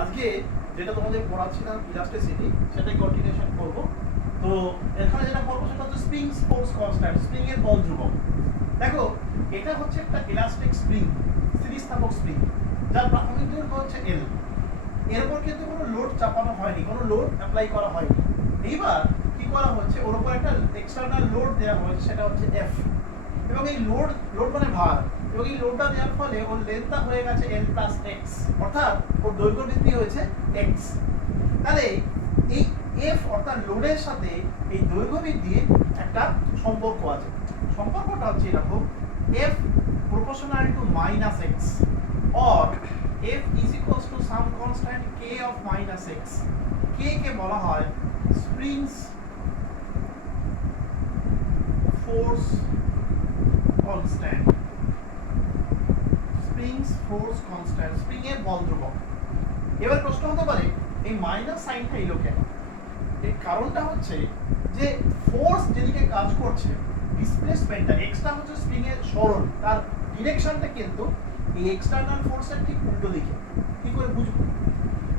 আজকে যেটা তোমাদের পড়াচ্ছিলাম ইলাস্টিসিটি সেটাই কন্টিনিউশন করব। তো এখানে যেটা করবো সেটা হচ্ছে স্প্রিং ফোর্স কনস্ট্যান্ট, স্প্রিং এর বল ধ্রুবক। দেখো এটা হচ্ছে একটা ইলাস্টিক স্প্রিং, স্থিতিস্থাপক স্প্রিং, যার প্রাথমিক দৈর্ঘ্য হচ্ছে এল। এর উপর কিন্তু কোনো লোড চাপানো হয়নি, কোনো লোড অ্যাপ্লাই করা হয়নি। এইবার কি করা হচ্ছে, ওর উপর একটা এক্সটার্নাল লোড দেওয়া হয়েছে, সেটা হচ্ছে এফ। এবং এই লোড মানে ভার, এবং এই লোডটা দেওয়ার ফলে ওর লেন্থটা হয়ে গেছে এল প্লাস এক্স, অর্থাৎ ওর দৈর্ঘ্য বৃদ্ধি হয়েছে এক্স। তাহলে এই এফ অর্থাৎ লোডের সাথে এই দৈর্ঘ্য বৃদ্ধির একটা সম্পর্ক আছে। সম্পর্কটা হচ্ছে এরকম, F proportional to minus x or f is equals to some constant k of minus x. k কে বলা হয় springs force constant, springs force constant, spring এর বল ধ্রুবক। এবার প্রশ্ন হতে পারে এই মাইনাস সাইনটা এলো কেন? এর কারণটা হচ্ছে যে ফোর্স যেদিকে কাজ করছে, ডিসপ্লেসমেন্টটা এক্সটা হচ্ছে স্প্রিং এর সরণ, তার ডিরেকশনটা কিন্তু এই এক্সটার্নাল ফোর্সের ঠিক উল্টো দিকে। কি করে বুঝবো?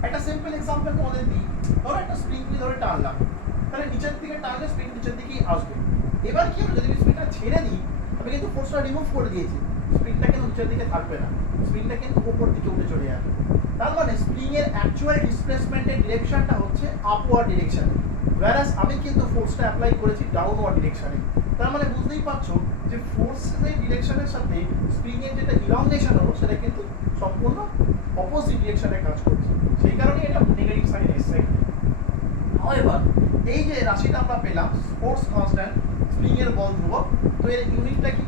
একটা সিম্পল এক্সাম্পল তোমাদের দিই। ধরো একটা স্প্রিং ধরে টানলাম, তাহলে নিচের দিকে টানলে স্প্রিং নিচের দিকেই আসবে। এবার কি হবে, যদি স্প্রিংটা ছেড়ে দিই, আমি কিন্তু ফোর্সটা রিমুভ করে দিয়েছি, স্প্রিংটা কিন্তু নিচের দিকে থাকবে না, স্প্রিংটা কিন্তু উপর দিকে উঠে চলে যাবে। তার মানে স্প্রিং এর অ্যাকচুয়াল ডিসপ্লেসমেন্টের ডিরেকশনটা হচ্ছে আপওয়ার্ড ডিরেকশনে, whereas আমি কিন্তু ফোর্সটা অ্যাপ্লাই করেছি ডাউনওয়ার্ড ডিরেকশনে। তার মানে বুঝতেই পারছো যে ফোর্সের ডিরেকশনের সাথে স্প্রিং এর যেটা ইলংগেশন হলো সেটা কিন্তু সম্পূর্ণ অপোজিট ডিরেকশনে কাজ করছে, সেই কারণে এটা নেগেটিভ সাইন এসছে। এবার এই যে রাশিটা আমরা পেলাম ফোর্স কনস্ট্যান্ট, স্প্রিং এর বল ধ্রুবক, তো এর ইউনিটটা কি?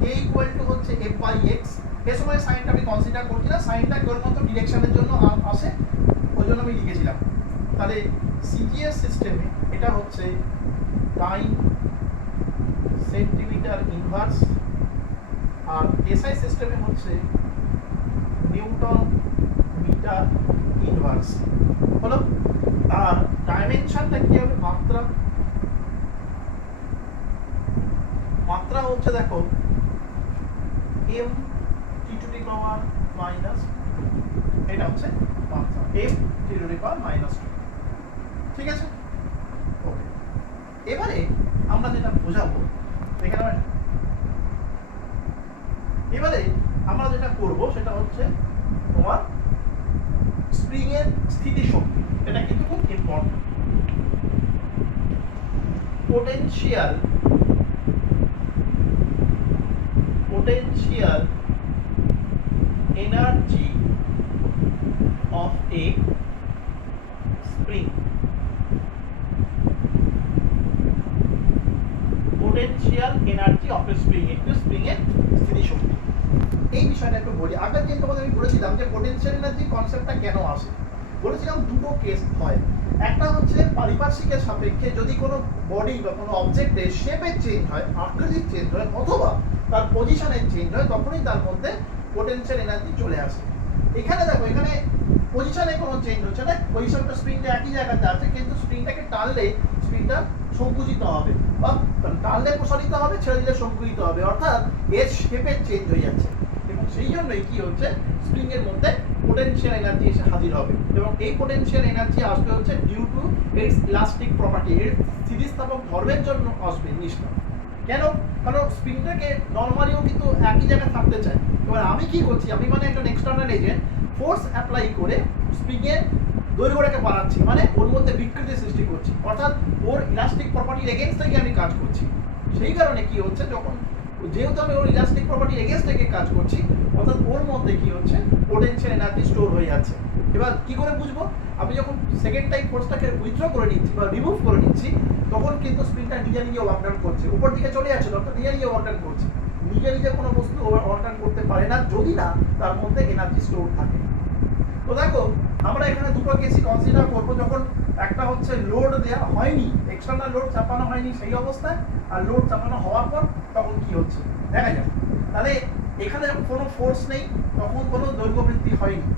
k ইকুয়াল টু হচ্ছে f বাই x। এই সময় সাইনটা আমি কনসিডার করছি না, সাইনটা কেবলমাত্র ডিরেকশনের জন্য আসে, ওই জন্য আমি লিখেছিলাম। তাহলে সিজিএস সিস্টেমে এটা হচ্ছে টাইম সেন্টিমিটার ইনভার্স, আর এসআই সিস্টেমে হচ্ছে নিউটন মিটার ইনভার্স হলো। আর ডাইমেনশনটা কি হবে? মাত্রা। মাত্রা হচ্ছে দেখো m t to the power minus, এটা হচ্ছে মাত্রা m t to the power minus 2। ঠিক আছে, ওকে। এবারে আমরা যেটা বোঝাবো এখানে, এবারে আমরা যেটা করব সেটা হচ্ছে তোমার স্প্রিং এর স্থিতিশক্তি, এটা কিন্তু খুব important. Potential energy of A spring, potential energy of A spring, একটু স্প্রিং এর স্থিতিশক্তি। এই বিষয়টা একটু বলি। আগের দিন তোমাদের আমি বলেছিলাম যে পোটেনশিয়াল এনার্জি কনসেপ্টটা কেন আসে। বলেছিলাম দুটো কেস হয়, একটা হচ্ছে পারিপার্শ্বিকের সাপেক্ষে যদি কোনো বডি বা কোনো অবজেক্টের শেপের চেঞ্জ হয়, আকৃতির চেঞ্জ হয়, অথবা তার পজিশনের চেঞ্জ হয়, তখনই তার মধ্যে পোটেনশিয়াল এনার্জি চলে আসে। এখানে দেখো, এখানে পজিশনে কোনো চেঞ্জ হচ্ছে না, পজিশনটা স্প্রিংটা একই জায়গাতে আছে, কিন্তু স্প্রিংটাকে টানলে স্প্রিংটা সংকুচিত হবে, বা টানলে প্রসারিত হবে, ছেড়ে দিলে সংকুচিত হবে, অর্থাৎ এর শেপের চেঞ্জ হয়ে যাচ্ছে। এবং সেই জন্যই কি হচ্ছে, স্প্রিং এর মধ্যে পোটেনশিয়াল এনার্জি এসে হাজির হবে, এবং এই পোটেনশিয়াল এনার্জি আসবে হচ্ছে due to its elastic property, এর স্থিতিস্থাপক ধর্মের জন্য আসবে জিনিসটা। কেন? কারণ স্প্রিংটাকে নরমালিও কিন্তু একই জায়গায় থাকতে চায়। এবার আমি কি করছি, আমি মানে একটা এক্সটার্নাল এজেন্ট ফোর্স অ্যাপ্লাই করে স্প্রিং এর দৈর্ঘ্যটাকে বাড়াচ্ছি, মানে ওর মধ্যে বিকৃতি সৃষ্টি করছি, অর্থাৎ ওর ইলাস্টিক প্রপার্টির এগেইনস্ট থেকে আমি কাজ করছি। সেই কারণে কি হচ্ছে, যখন যেহেতু আমি ওর ইলাস্টিক প্রপার্টির এগেইনস্ট থেকে কাজ করছি, অর্থাৎ ওর মধ্যে কি হচ্ছে, পোটেনশিয়াল এনার্জি স্টোর হয়ে যাচ্ছে। এবার কি করে বুঝবো? আমি যখন সেকেন্ড টাইম ফোর্সটাকে উইথড্র করে নিচ্ছি বা রিমুভ করে নিচ্ছি, তখন কিন্তু স্প্রিংটা নিজে নিজে ওয়ার্ক ডাউন করছে, উপর দিকে চলে যাচ্ছে, অর্থাৎ নিজে নিজে ওয়ার্ক ডাউন করছে। নিজে নিজে কোনো বস্তু ওয়ার্ক ডাউন করতে পারে না যদি না তার মধ্যে এনার্জি স্টোর থাকে। তো দেখো, আমরা এখানে দুটো কেসই কনসিডার করবো, যখন একটা হচ্ছে লোড দেওয়া হয়নি, এক্সটার্নাল লোড চাপানো হয়নি সেই অবস্থায়, আর লোড চাপানো হওয়ার পর তখন কি হচ্ছে দেখা যাক। তাহলে এখানে কোনো ফোর্স নেই, তখন কোনো দৈর্ঘ্য বৃদ্ধি হয়নি।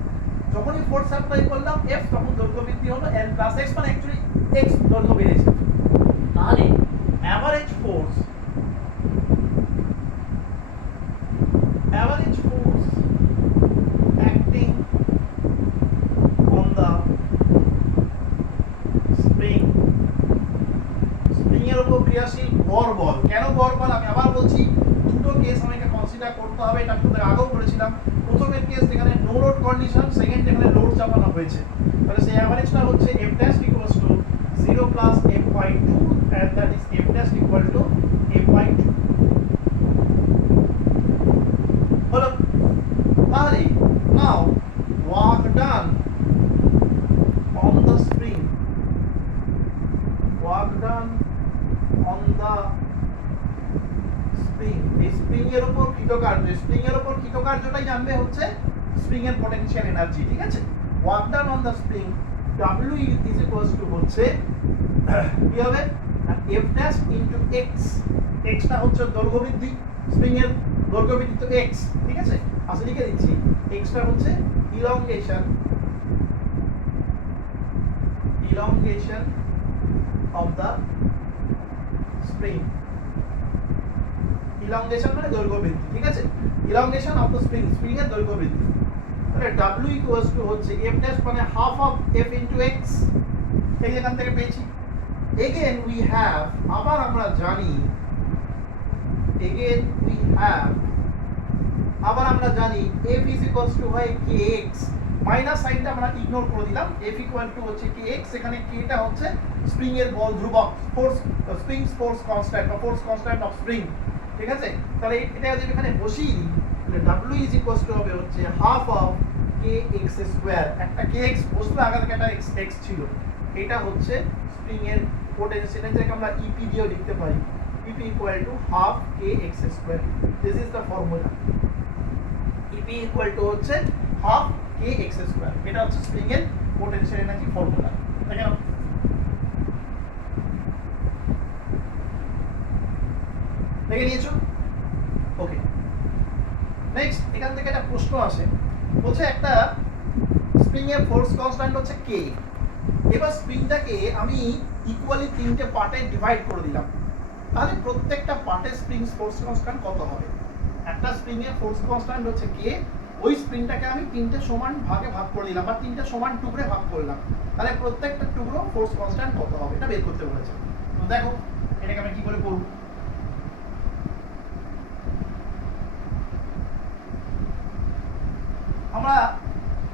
যখনই ফোর্স অ্যাপ্লাই করলাম এফ, তখন দৈর্ঘ্য বৃদ্ধি হলো এল প্লাস এক্স, মানে অ্যাকচুয়ালি এক্স দৈর্ঘ্য বেড়েছে। তাহলে অ্যাভারেজ ফোর্স acting on চাপানো হয়েছে, তাহলে সেই অ্যাভারেজটা হচ্ছে f dash equals to 0 plus f by 2 and that is f dash equal to f by 2 হলো। তাহলে now work done on the spring, work done on the spring, এই spring এর উপর কৃতকার্য, স্প্রিং এর উপর কৃতকার্যটাই জানবে হচ্ছে স্প্রিং এর পটেনশিয়াল এনার্জি, ঠিক আছে। Work done on the spring W is equals to হচ্ছে কি হবে f dash into x, x টা হচ্ছে দৈর্ঘ্য বৃদ্ধি, স্প্রিং এর দৈর্ঘ্য বৃদ্ধি তো x, ঠিক আছে। আসলে লিখে দিচ্ছি x টা হচ্ছে elongation of the spring, elongation মানে দৈর্ঘ্য বৃদ্ধি, ঠিক আছে। elongation of the spring, spring এর দৈর্ঘ্য বৃদ্ধি, তাহলে W equals to হচ্ছে f dash মানে half of f into x, এই এখান থেকে পেয়েছি। again we have, আবার আমরা জানি f is equals to হয় kx, মাইনাস সাইনটা আমরা ইগনোর করে দিলাম, f equal to হচ্ছে kx, এখানে k টা হচ্ছে স্প্রিং এর বল ধ্রুবক, ফোর্স স্প্রিং ফোর্স কনস্ট্যান্ট বা ফোর্স কনস্ট্যান্ট অফ স্প্রিং, ঠিক আছে। তাহলে এটা যদি এখানে বসিয়ে দিই তাহলে W is equals to হবে হচ্ছে half of kx স্কয়ার, একটা kx বসলো আগে থেকে একটা x ছিল, এটা হচ্ছে স্প্রিং এর পোটেনশিয়াল, যেটাকে আমরা EP দিয়েও লিখতে পারি, EP equal to half kx square, this is the formula, EP equal to হচ্ছে half kx square, এটা হচ্ছে স্প্রিং এর পোটেনশিয়াল এনার্জি ফর্মুলা, দেখেন দেখে নিয়েছো, ওকে। নেক্সট এখান থেকে একটা প্রশ্ন আসে, বলছে একটা স্প্রিং এর ফোর্স কনস্ট্যান্ট হচ্ছে k, এবার স্প্রিংটাকে আমি ইকুয়ালি তিনটে পার্টে ডিভাইড করে দিলাম, তাহলে প্রত্যেকটা পার্টে স্প্রিং ফোর্স কনস্ট্যান্ট কত হবে? একটা স্প্রিং এর ফোর্স কনস্ট্যান্ট হচ্ছে k, ওই স্প্রিংটাকে আমি তিনটে সমান ভাগে ভাগ করে দিলাম বা তিনটে সমান টুকরে ভাগ করলাম, তাহলে প্রত্যেকটা টুকরো ফোর্স কনস্ট্যান্ট কত হবে এটা বের করতে বলেছে। তো দেখো এটাকে আমি কি করে করব, আমরা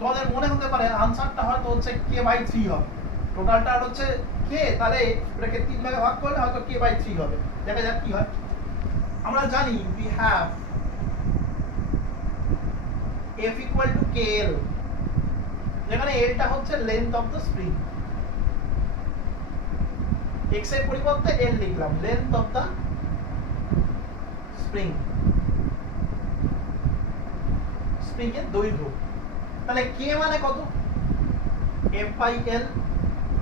তোমাদের মনে হতে পারে আনসারটা হয়তো হচ্ছে k/3 হবে, টোটালটা হচ্ছে k, তাহলে এটাকে তিন ভাগে ভাগ করলে হয়তো k/3 হবে, দেখা যাক কি হয়। আমরা জানি we have F equal to KL, যেখানে L টা হচ্ছে length of the spring, x এর পরিবর্তে L লিখলাম, length of the spring, spring এর দৈর্ঘ্য, তাহলে k মানে কত? F/L,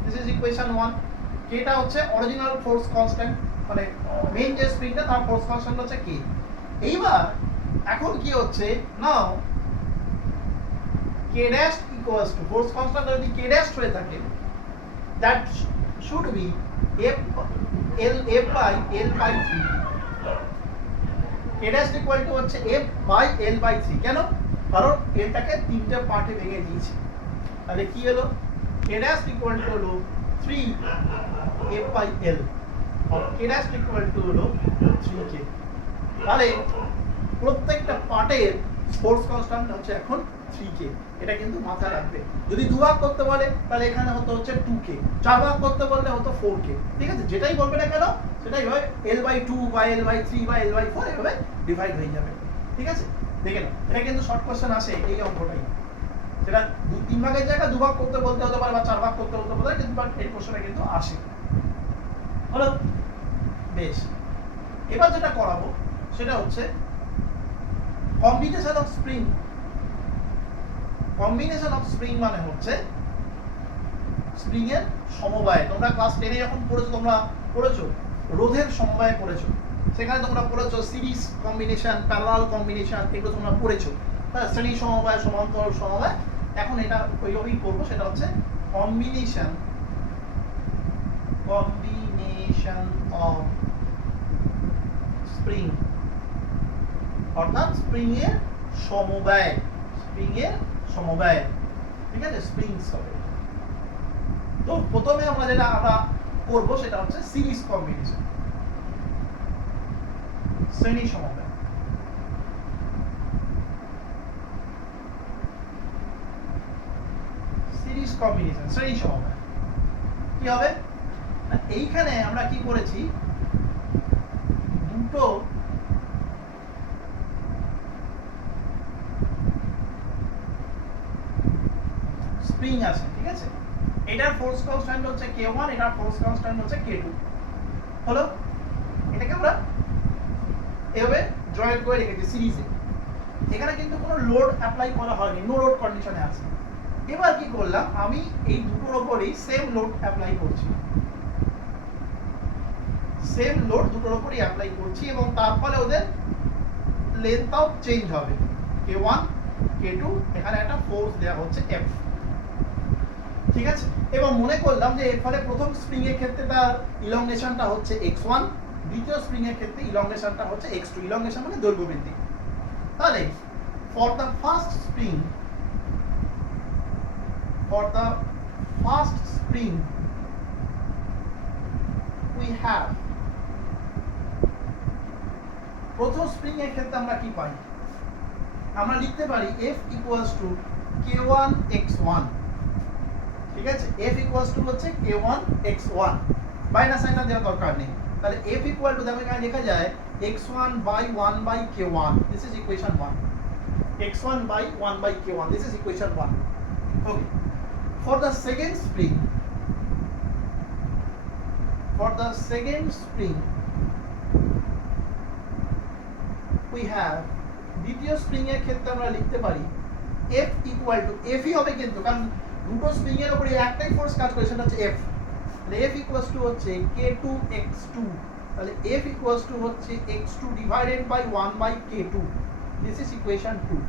this is equation 1, k টা হচ্ছে অরিজিনাল ফোর্স কনস্ট্যান্ট, মানে মেইন যে স্প্রিংটা তার ফোর্স কনস্ট্যান্ট হচ্ছে k। এইবার এখন কি হচ্ছে, নাও k dash equals to force constant যদি k dash হয়ে থাকে, that should be F/L/3, k dash equal to হচ্ছে F/L/3, কেন? কারণ এটাকে তিনটে পার্টে ভেঙে দিয়েছি, তাহলে কি হলো k dash equal to হলো 3 F/L, R k dash equal to হলো 3k, তাহলে প্রত্যেকটা পার্টের ফোর্স কনস্ট্যান্ট হচ্ছে এখন 3k, এটা কিন্তু মাথায় রাখবে। যদি দুভাগ করতে বলে তাহলে এখানে হতো হচ্ছে 2k, চার ভাগ করতে বললে হতো 4k, ঠিক আছে, যেটাই বলবে না কেন সেটাই হয় L/2 বা L/3 বা L/4 এভাবে ডিভাইড হয়ে যাবে, ঠিক আছে। দেখে নাও এটা কিন্তু শর্ট কোশ্চেন আসে এই অঙ্কটাই, সেটা তিন ভাগের জায়গায় দুভাগ করতে বলতে হতে পারে বা চার ভাগ করতে বলতে পারে, কিন্তু এই কোশ্চেনটা কিন্তু আসে, হলো বেশ। এবার যেটা করাবো সেটা হচ্ছে combination of spring. Combination of spring মানে হচ্ছে স্প্রিং এর সমবায়, তোমরা ক্লাস 10 এ যখন পড়েছো তোমরা পড়েছো রোধের সমবায় পড়েছো, সেখানে তোমরা পড়েছো সিরিজ কম্বিনেশন, প্যারালাল কম্বিনেশন, এগুলো তোমরা পড়েছো, হ্যাঁ, শ্রেণী সমবায়, সমান্তরাল সমবায়। এখন এটা ওইভাবেই করবো, সেটা হচ্ছে কম্বিনেশন অফ স্প্রিং, অর্থাৎ স্প্রিং এর সমবায়, ঠিক আছে, স্প্রিংস হবে। তো প্রথমে আমরা যেটা করবো সেটা হচ্ছে সিরিজ কম্বিনেশন, শ্রেণী সমবায়। সিরিজ কম্বিনেশন, শ্রেণী সমবায়। কি হবে না, এইখানে আমরা কি করেছি, দুটো স্প্রিং আছে, ঠিক আছে, এটার ফোর্স কনস্ট্যান্ট হচ্ছে K1, এটার ফোর্স কনস্ট্যান্ট হচ্ছে K2 হলো। এটাকে আমরা এভাবে জয়েন করে রেখেছি সিরিজে। এখানে কিন্তু কোনো লোড অ্যাপ্লাই করা হয়নি, নো লোড কন্ডিশনে আছে। এবার কি করলাম, আমি এই দুটোর উপরেই সেম লোড অ্যাপ্লাই করছি, সেম লোড দুটোর উপরই অ্যাপ্লাই করছি, এবং তার ফলে ওদের লেন্থটাও চেঞ্জ হবে, K1 K2, এখানে একটা ফোর্স দেওয়া হচ্ছে F, ঠিক আছে। এবং মনে করলাম যে এর ফলে প্রথম স্প্রিং এর ক্ষেত্রে তার ইলংগেশনটা হচ্ছে x1, দ্বিতীয় স্প্রিং এর ক্ষেত্রে ইলংগেশনটা হচ্ছে x2, ইলংগেশন মানে দৈর্ঘ্য বৃদ্ধি। তাহলে for the first spring, we have, প্রথম স্প্রিং এর ক্ষেত্রে আমরা কি পাই, আমরা লিখতে পারি F equals to K1 x1, ঠিক আছে, F equals to হচ্ছে K1 x1, মাইনাস সাইনটা দেওয়ার দরকার নেই। তাহলে F equal to দেখো এখানে লেখা যায় x1 by 1 by K1, this is equation 1, x1 by 1 by K1, this is equation 1. Okay, for the second spring, we have, দ্বিতীয় স্প্রিং এর ক্ষেত্রে আমরা লিখতে পারি F equal to, F ই হবে কিন্তু, কারণ দুটো স্প্রিং এর উপরে একটাই ফোর্স কাজ করে, সেটা হচ্ছে F। তাহলে F equals to হচ্ছে K2 x2, তাহলে F equals to হচ্ছে x2 divided by 1 by K2, this is equation 2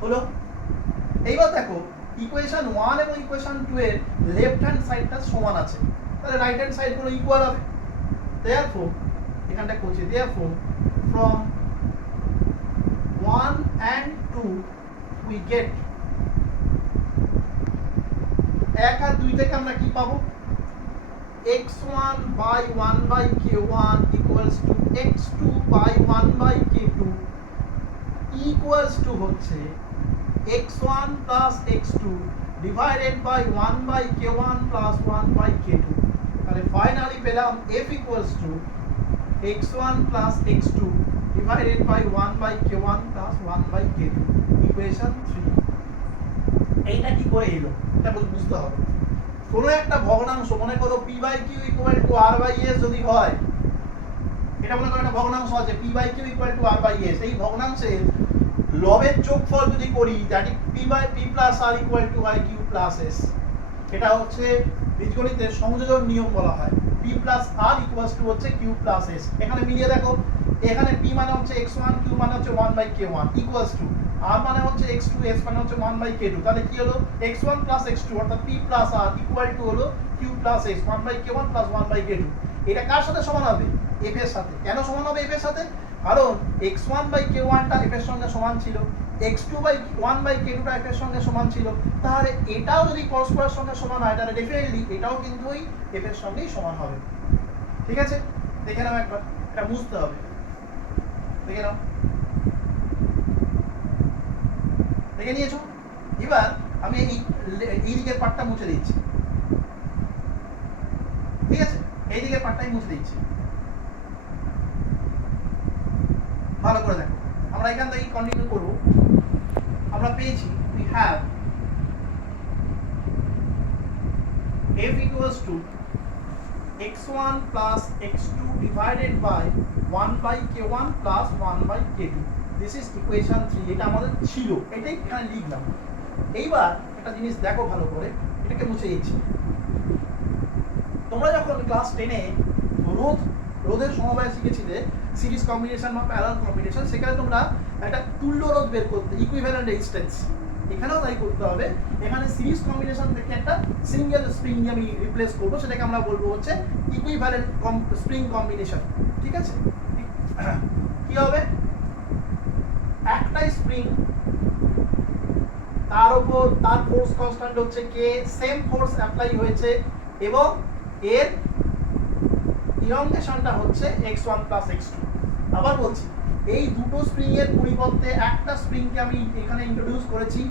হলো। এইবার দেখো ইকুয়েশন 1 এবং ইকুয়েশন 2 এর লেফট হ্যান্ড সাইডটা সমান আছে, তাহলে রাইট হ্যান্ড সাইড গুলো ইকুয়াল হবে। therefore এখানটা করছি, therefore from 1 and 2 we get, 1 আর 2 থেকে আমরা কি পাবো, x1 by 1 by K1 equals to x2 by 1 by K2 equals to হচ্ছে x1 plus x2 divided by 1 by K1 plus 1 by K2, তাহলে ফাইনালি পেলাম F equals to x1 plus x2 divided by 1 by K1 plus 1 by K2, equation 3। এইটা কি করে এলো এটা বুঝতে হবে। কোনো একটা ভগ্নাংশ, মনে করো p by q equal to r by s যদি হয়, এটা মনে করো একটা ভগ্নাংশ আছে p by q equal to r by s, এই ভগ্নাংশের লবের যোগফল যদি করি, that is p by p plus r equal to y q plus s, এটা হচ্ছে বীজগণিতের সংযোজন নিয়ম বলা হয়। p plus r equals to হচ্ছে q plus s, এখানে মিলিয়ে দেখো, এখানে p মানে হচ্ছে x1, q মানে হচ্ছে 1 by k1 equals to r মানে হচ্ছে x2, s মানে হচ্ছে 1 by k2, তাহলে কি হলো x1 plus x2 অর্থাৎ p plus r equal to হলো q plus s, 1 by k1 plus 1 by k2। এটা কার সাথে সমান হবে, f এর সাথে। কেন সমান হবে f এর সাথে, কারণ x1 by k1 টা f এর সঙ্গে সমান ছিল, x2 by 1 by k2 টা f এর সঙ্গে সমান ছিল, তাহলে এটাও যদি পরস্পরের সঙ্গে সমান হয় তাহলে ডেফিনেটলি এটাও কিন্তু ওই f এর সঙ্গেই সমান হবে। ঠিক আছে, দেখে নাও একবার, এটা বুঝতে হবে, দেখে নাও, দেখে নিয়েছো। এবার আমি এই দিকের পার্টটা মুছে দিচ্ছি, ঠিক আছে, এই দিকের পার্টটাই মুছে দিচ্ছি, ভালো করে দেখো। আমরা এখান থেকে কন্টিনিউ করব। আমরা পেয়েছি we have f equals to x1 plus x2 divided by 1 by k1 plus 1 by k2, this is equation 3। এটা আমাদের ছিল, এটাই এখানে লিখলাম। এইবার একটা জিনিস দেখো ভালো করে, এটাকে মুছে দিচ্ছি। তোমরা যখন ক্লাস 10 এ রোধের সমবায় শিখেছিলে, সিরিজ কম্বিনেশন বা প্যারালাল কম্বিনেশন, সেখানে তোমরা একটা তুল্য রোধ বের করতে, ইকুইভ্যালেন্ট রেজিস্ট্যান্স, এখানেও তাই করতে হবে। এখানে সিরিজ কম্বিনেশন থেকে একটা সিঙ্গেল স্প্রিং দিয়ে আমি রিপ্লেস করবো, সেটাকে আমরা বলবো হচ্ছে ইকুইভ্যালেন্ট স্প্রিং কম্বিনেশন। ঠিক আছে, কি হবে, একটাই স্প্রিং, তার উপর তার ফোর্স কনস্ট্যান্ট হচ্ছে কে, সেম ফোর্স অ্যাপ্লাই হয়েছে, এবং এর ইলংগেশনটা হচ্ছে x1 plus x2। আবার বলছি, এই দুটো স্প্রিং এর পরিবর্তে একটা স্প্রিংকে আমি এখানে ইন্ট্রোডিউস করেছি,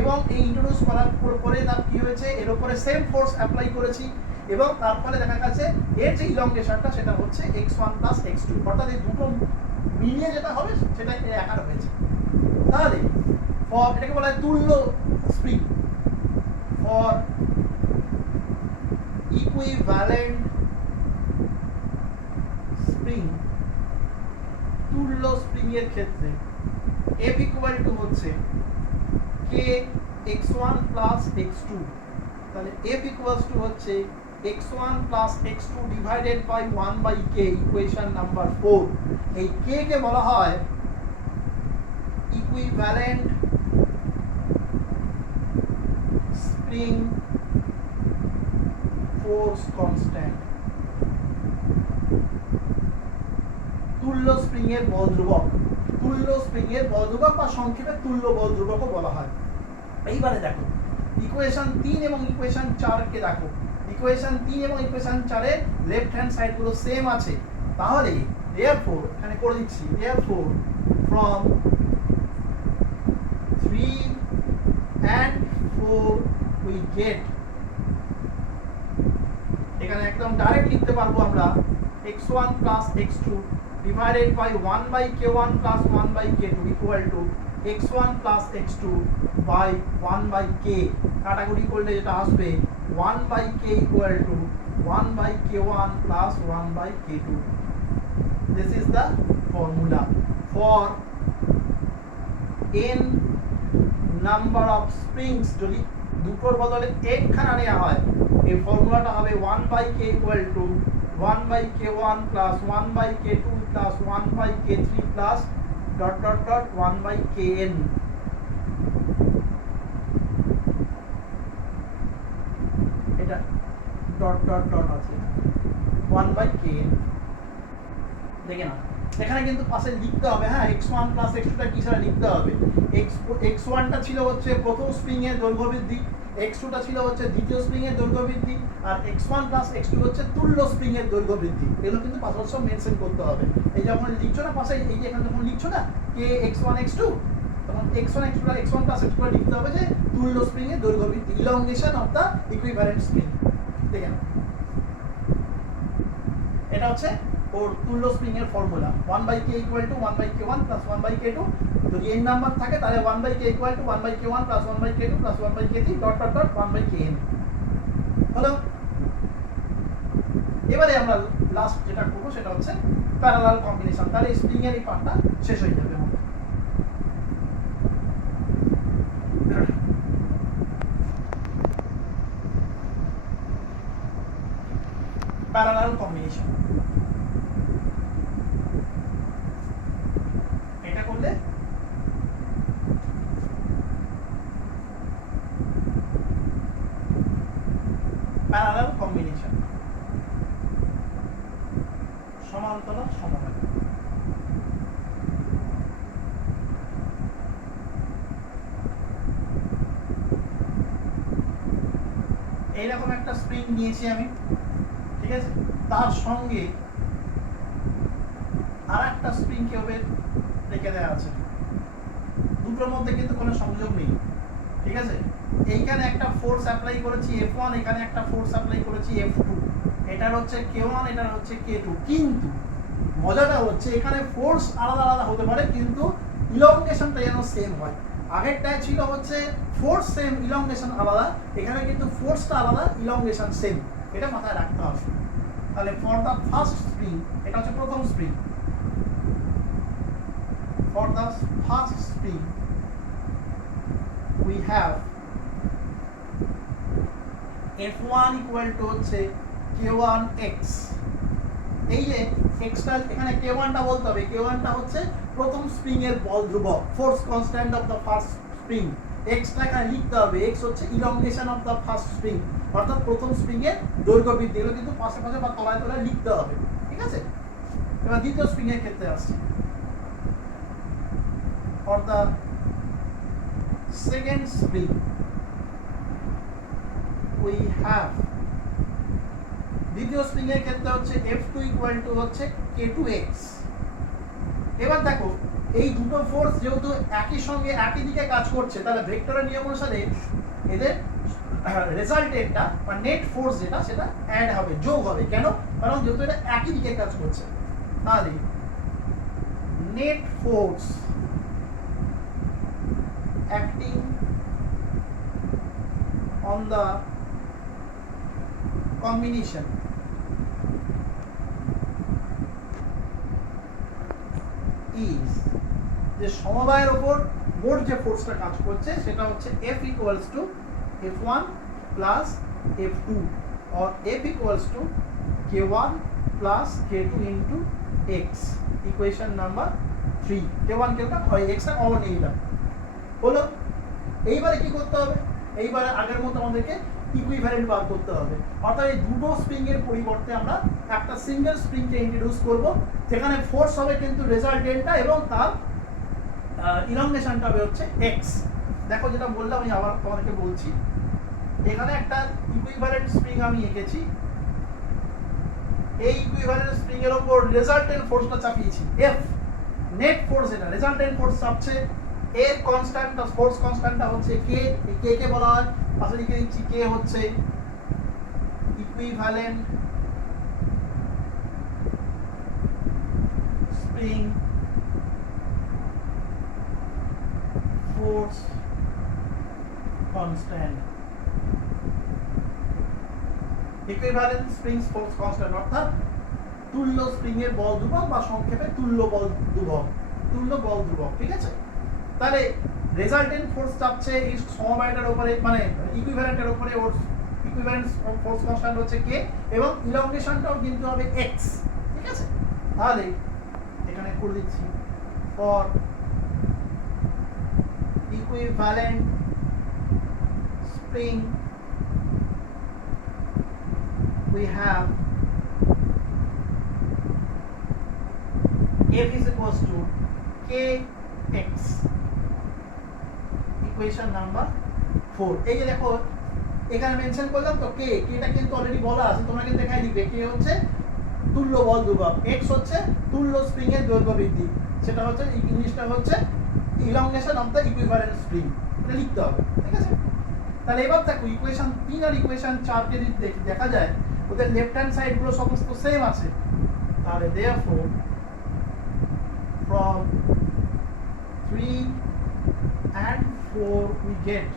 এবং এই ইন্ট্রোডিউস করার পরে তার কি হয়েছে, এর উপরে সেম ফোর্স অ্যাপ্লাই করেছি এবং তার ফলে দেখা গেছে এর যে ইলংগেশনটা সেটা হচ্ছে x1 + x2, অর্থাৎ এই দুটো মিলিয়ে যেটা হবে সেটা এর আকার হয়েছে। তাহলে ফর এটাকে বলা হয় তুল্য স্প্রিং, ফর ইকুইভ্যালেন্ট স্প্রিং, তুল্য স্প্রিং এর ক্ষেত্রে F = হচ্ছে k x1 + x2, তাহলে F = হচ্ছে x1 + x2 divided by 1/k, equation number 4। এই k কে বলা হয় ইকুইভ্যালেন্ট স্প্রিং ফোর্স কনস্ট্যান্ট, তুল্য স্প্রিং এর বল ধ্রুবক, তুল্য স্প্রিং এর বল ধ্রুবক বা সংক্ষেপে তুল্য বল ধ্রুবকও বলা হয়। এইবারে দেখো ইকুয়েশন 3 এবং ইকুয়েশন 4 কে দেখো, ইকুয়েশন 3 এবং ইকুয়েশন 4 এর লেফট হ্যান্ড সাইড গুলো সেম আছে, তাহলে therefore এখানে করে দিচ্ছি therefore from 3 and 4 we get, এখানে একদম ডাইরেক্ট লিখতে পারবো আমরা x1 + x2 divided by 1/k1 + 1/k2 equal to x1 + x2 by 1/k, কাটাকুটি করলে যেটা আসবে 1/k equal to 1/k1 + 1/k2. This is the formula for n number of springs, যদি দুটোর বদলে এক খানা নেওয়া হয় এই ফর্মুলাটা হবে 1/k equal to 1/k1 + 1/k2 + 1/k3 plus ... 1/kn, এটা ... আছে 1/kn। দেখে না এখানে কিন্তু পাশে লিখতে হবে, হ্যাঁ x1 + x2 টা কি ছাড়া লিখতে হবে, x1 টা ছিল হচ্ছে প্রথম স্প্রিং এর দৈর্ঘ্য বৃদ্ধি, x2 টা ছিল হচ্ছে দ্বিতীয় স্প্রিং এর দৈর্ঘ্য বৃদ্ধি, আর x1 + x2 হচ্ছে তুল্য স্প্রিং এর দৈর্ঘ্য বৃদ্ধি। এগুলো কিন্তু পাশে সব মেনশন করতে হবে। এই যখন লিখছো না পাশে, এই যে এখানে যখন লিখছো না কে x1 x2, তখন x1 + x2 লিখতে হবে যে তুল্য স্প্রিং এর দৈর্ঘ্য বৃদ্ধি, elongation of the equivalent spring. দেখেন এটা হচ্ছে ওর তুল্য স্প্রিং এর ফর্মুলা, 1/k = 1/k1 + 1/k2, যদি n নাম্বার থাকে তাহলে 1/k = 1/k1 + 1/k2 + 1/k3 ... 1/kn হলো। এবারে আমরা লাস্ট যেটা করব সেটা হচ্ছে প্যারালাল কম্বিনেশন, তাহলে স্প্রিং এর এই পার্টটা শেষ হয়ে যাবে। প্যারালাল কম্বিনেশন এটা করলে প্যারালাল কম্বিনেশন সমান্তরাল সমবায়, এইরকম একটা স্প্রিং নিয়েছি আমি, ঠিক আছে, তার সঙ্গে আর একটা স্প্রিং কিভাবে রেখে দেওয়া আছে, দুটোর মধ্যে কিন্তু কোনো সংযোগ নেই, ঠিক আছে। এইখানে একটা ফোর্স অ্যাপ্লাই করেছি F1, এখানে একটা ফোর্স অ্যাপ্লাই করেছি F2, এটার হচ্ছে K1, এটার হচ্ছে K2, কিন্তু মজাটা হচ্ছে এখানে ফোর্স আলাদা আলাদা হতে পারে কিন্তু ইলংগেশনটা যেন সেম হয়। আগেরটায় ছিল হচ্ছে ফোর্স সেম, ইলংগেশন আলাদা, এখানে কিন্তু ফোর্সটা আলাদা, ইলংগেশন সেম, এটা মাথায় রাখতে হবে। তাহলে ফর দ্য ফার্স্ট স্প্রিং, এটা হচ্ছে প্রথম spring, for the first spring we have F1 = হচ্ছে K1x, এই যে এক্সটা এখানে K1 টা বলতে হবে, K1 টা হচ্ছে প্রথম স্প্রিং এর বল ধ্রুবক, force constant of the first spring, x টা এখানে লিখতে হবে, x হচ্ছে elongation of the first spring, অর্থাৎ প্রথম স্প্রিং এর দৈর্ঘ্য বৃদ্ধি, এগুলো কিন্তু পাশে পাশে বা তলায় তলায় লিখতে হবে, ঠিক আছে। এবার দ্বিতীয় স্প্রিং এর ক্ষেত্রে আসছে, for the second spring we have, দ্বিতীয় স্প্রিং এর ক্ষেত্রে হচ্ছে F2 = হচ্ছে K2x। এবার দেখো এই দুটো ফোর্স যেহেতু একই সঙ্গে একই দিকে কাজ করছে, তাহলে ভেক্টরের নিয়ম অনুসারে এদের রেজাল্টেন্টটা বা নেট ফোর্স যেটা সেটা অ্যাড হবে, যোগ হবে। কেন? কারণ যেহেতু এটা একই দিকে কাজ করছে। তাহলে net force acting on the combination is, যে সমবায়ের ওপর মোট যে ফোর্সটা কাজ করছে সেটা হচ্ছে F equals to F1 plus F2 or F equals to K1 plus K2 into X, equation number 3। K1 K2 হয় X এর অন নিলাম হলো। এইবারে কি করতে হবে? এইবারে আগের মতো আমাদেরকে ইকুইভ্যালেন্ট বার করতে হবে, অর্থাৎ এই দুটো স্প্রিং এর পরিবর্তে আমরা একটা সিঙ্গেল স্প্রিংকে ইন্ট্রোডিউস করব, যেখানে ফোর্স হবে কিন্তু রেজাল্টেন্টটা এবং তার ইলংগেশনটা হবে হচ্ছে x। দেখো যেটা বললাম আমি আবার তোমাদেরকে বলছি, এখানে একটা ইকুইভ্যালেন্ট স্প্রিং আমি এঁকেছি, এই ইকুইভ্যালেন্ট স্প্রিং এর উপর রেজাল্টেন্ট ফোর্সটা চাপিয়েছি F, নেট ফোর্স এটা, রেজাল্টেন্ট ফোর্স চাপছে, এর কনস্ট্যান্ট ফোর্স কনস্ট্যান্টটা হচ্ছে k, এই k কে বলা হয় পাশে লিখে দিচ্ছি k হচ্ছে equivalent spring force constant, equivalent spring force constant অর্থাৎ তুল্য স্প্রিং এর বল ধ্রুবক বা সংক্ষেপে তুল্য বল ধ্রুবক, তুল্য বল ধ্রুবক। ঠিক আছে, তাহলে রেজাল্টেন্ট ফোর্স চাপছে এই সমবায়টার উপরে, মানে ইকুইভ্যালেন্টের উপরে, ওর ইকুইভ্যালেন্ট ফোর্স কনস্ট্যান্ট হচ্ছে k এবং ইলংগেশনটাও কিন্তু হবে x। ঠিক আছে, তাহলে এখানে করে দিচ্ছি for equivalent spring we have F is equals to kx, equation number 4। এই যে দেখো এখানে মেনশন করলাম তো k, kটা কিন্তু অলরেডি বলা আছে, তোমরা কিন্তু দেখাই দিবে k হচ্ছে তুল্য বল ধ্রুবক, x হচ্ছে তুল্য স্প্রিং এর দৈর্ঘ্য বৃদ্ধি, সেটা হচ্ছে ইংলিশটা হচ্ছে elongation of the equivalent spring, এটা লিখতে হবে। ঠিক আছে, তাহলে এবার দেখো ইকুয়েশন 3 আর ইকুয়েশন 4 কে যদি দেখা যায় ওদের লেফট হ্যান্ড সাইড গুলো সমস্ত সেম আছে, তাহলে therefore from 3 and 4 we get,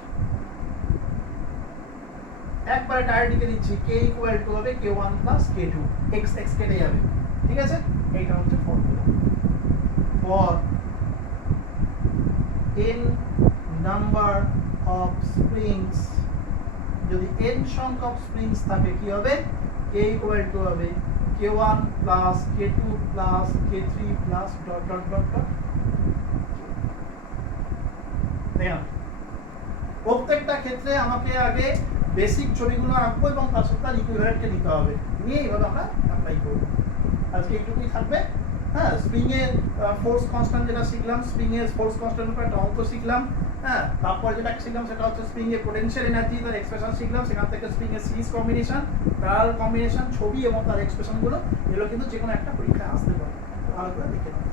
একবারে ডাইরেক্টলি দিচ্ছি k ইকুয়াল টু হবে k1 plus k2, x x কেটে যাবে। ঠিক আছে, এইটা হচ্ছে formula for n number of springs, যদি n সংখ্যক স্প্রিংস থাকে কি হবে, k ইকুয়াল টু হবে k1 plus k2 plus k3 plus dot dot dot dot। দেখুন প্রত্যেকটা ক্ষেত্রে আমাকে আগে বেসিক ছবিগুলো আঁকবো এবং তার সাথে তার ইকুইভ্যালেন্টকে নিতে হবে, নিয়ে এইভাবে আমরা অ্যাপ্লাই করব। আজকে এইটুকুই থাকবে। হ্যাঁ, স্প্রিং এর ফোর্স কনস্ট্যান্ট যেটা শিখলাম, স্প্রিং এর ফোর্স কনস্ট্যান্টের উপর একটা অঙ্ক শিখলাম। হ্যাঁ, তারপর যেটা শিখলাম সেটা হচ্ছে স্প্রিং এর পোটেনশিয়াল এনার্জি, তার এক্সপ্রেশন শিখলাম, সেখান থেকে স্প্রিং এর সিরিজ কম্বিনেশন, প্যারালাল কম্বিনেশন, ছবি এবং তার এক্সপ্রেশনগুলো, এগুলো কিন্তু যে কোনো একটা পরীক্ষায় আসতে পারে, ভালো করে দেখে নাও।